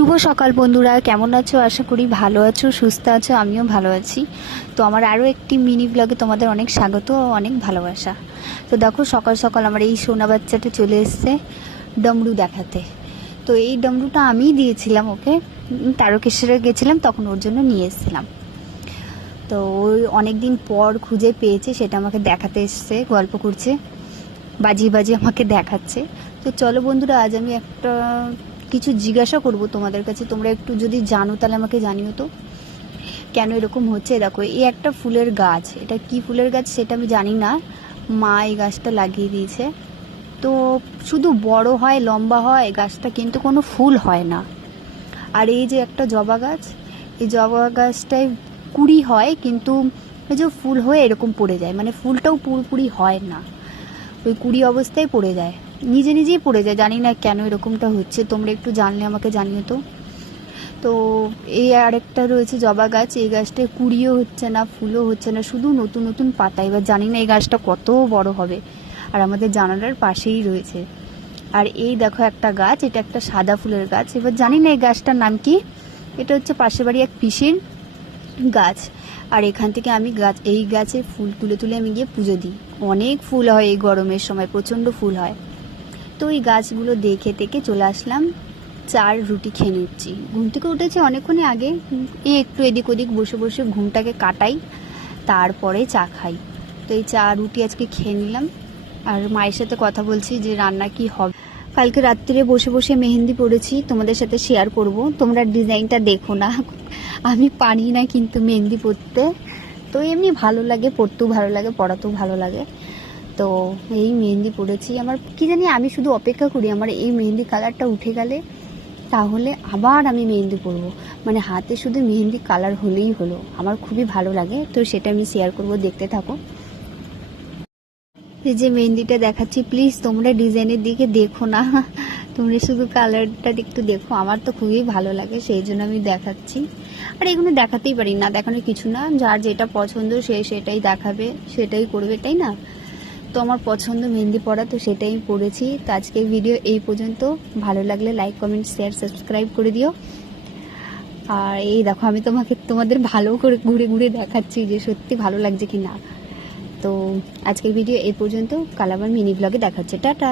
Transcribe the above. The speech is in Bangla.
শুভ সকাল বন্ধুরা, কেমন আছো? আশা করি ভালো আছো, সুস্থ আছো। আমিও ভালো আছি। তো আমার আরও একটি মিনি ব্লগে তোমাদের অনেক স্বাগত ও অনেক ভালোবাসা। তো দেখো, সকাল সকাল আমার এই সোনা বাচ্চাটা চলে এসছে ডমরু দেখাতে। তো এই ডমরুটা আমিই দিয়েছিলাম ওকে, তারকেশ্বরে গেছিলাম তখন ওর জন্য নিয়ে এসেছিলাম। তো ওই অনেক দিন পর খুঁজে পেয়েছে, সেটা আমাকে দেখাতে এসছে, গল্প করছে, বাজিয়ে বাজিয়ে আমাকে দেখাচ্ছে। তো চলো বন্ধুরা, আজ আমি একটা কিছু জিজ্ঞাসা করব তোমাদের কাছে। তোমরা একটু যদি জানো তাহলে আমাকে জানিও তো, কেন এরকম হচ্ছে। দেখো, এই একটা ফুলের গাছ, এটা কি ফুলের গাছ সেটা আমি জানি না, মা এই গাছটা লাগিয়ে দিয়েছে। তো শুধু বড় হয়, লম্বা হয় গাছটা, কিন্তু কোনো ফুল হয় না। আর এই যে একটা জবা গাছ, এই জবা গাছটায় কুড়ি হয়, কিন্তু এই যে ফুল হয়ে এরকম পড়ে যায়, মানে ফুলটাও পুরোপুরি হয় না, ওই কুড়ি অবস্থায় পড়ে যায়, নিজে নিজেই পড়ে যায়। জানি না কেন এরকমটা হচ্ছে, তোমরা একটু জানলে আমাকে জানিও তো। তো এই আরেকটা রয়েছে জবা গাছ, এই গাছটায় কুড়িও হচ্ছে না, ফুলও হচ্ছে না, শুধু নতুন নতুন পাতা। এবার জানি না এই গাছটা কত বড় হবে। আর আমাদের জানালার পাশেই রয়েছে। আর এই দেখো একটা গাছ, এটা একটা সাদা ফুলের গাছ। এবার জানি না এই গাছটার নাম কি। এটা হচ্ছে পাশের বাড়ি এক পিসির গাছ। আর এখান থেকে আমি এই গাছে ফুল তুলে তুলে আমি গিয়ে পুজো দিই। অনেক ফুল হয় এই গরমের সময়, প্রচণ্ড ফুল হয়। তো এই গাছগুলো দেখে টেকে চলে আসলাম, চার রুটি খেয়ে নিচ্ছি। ঘুম থেকে উঠেছি অনেকক্ষণই আগে, এই একটু এদিক ওদিক বসে বসে ঘুমটাকে কাটাই, তারপরে চা খাই। তো এই চা রুটি আজকে খেয়ে নিলাম। আর মায়ের সাথে কথা বলছি যে রান্না কি হবে। কালকে রাত্রিরে বসে বসে মেহেন্দি পড়েছি, তোমাদের সাথে শেয়ার করব। তোমরা ডিজাইনটা দেখো না, আমি পারি না কিন্তু মেহেন্দি পড়তে। তো এমনি ভালো লাগে, পড়তেও ভালো লাগে, পড়াতেও ভালো লাগে। তো এই মেহেন্দি পড়েছি। আমার কি জানি, আমি শুধু অপেক্ষা করি আমার এই মেহেন্দি কালারটা উঠে গেলে, তাহলে আবার আমি মেহেন্দি পরবো। মানে হাতে শুধু মেহেন্দি কালার হলেই হলো, আমার খুবই ভালো লাগে। তো সেটা আমি শেয়ার করব, দেখতে থাকো। এই যে মেহেন্দিটা দেখাচ্ছি, প্লিজ তোমরা ডিজাইনের দিকে দেখো না, তোমরা শুধু কালারটা একটু দেখো। আমার তো খুবই ভালো লাগে, সেই জন্য আমি দেখাচ্ছি। আর এগুলো দেখাতেই পারি না, দেখানোর কিছু না, যার যেটা পছন্দ সে সেটাই দেখাবে, সেটাই করবে, তাই না? তো আমার পছন্দ মেহেন্দি পড়া, তো সেটাই পড়েছি। তো আজকের ভিডিও এই পর্যন্ত। ভালো লাগলে লাইক, কমেন্ট, শেয়ার, সাবস্ক্রাইব করে দিও। আর এই দেখো, আমি তোমাদের ভালো করে ঘুরে ঘুরে দেখাচ্ছি যে সত্যি ভালো লাগছে কি না। তো আজকের ভিডিও এই পর্যন্ত, কাল আবার মিনি ব্লগে দেখাচ্ছে। টাটা।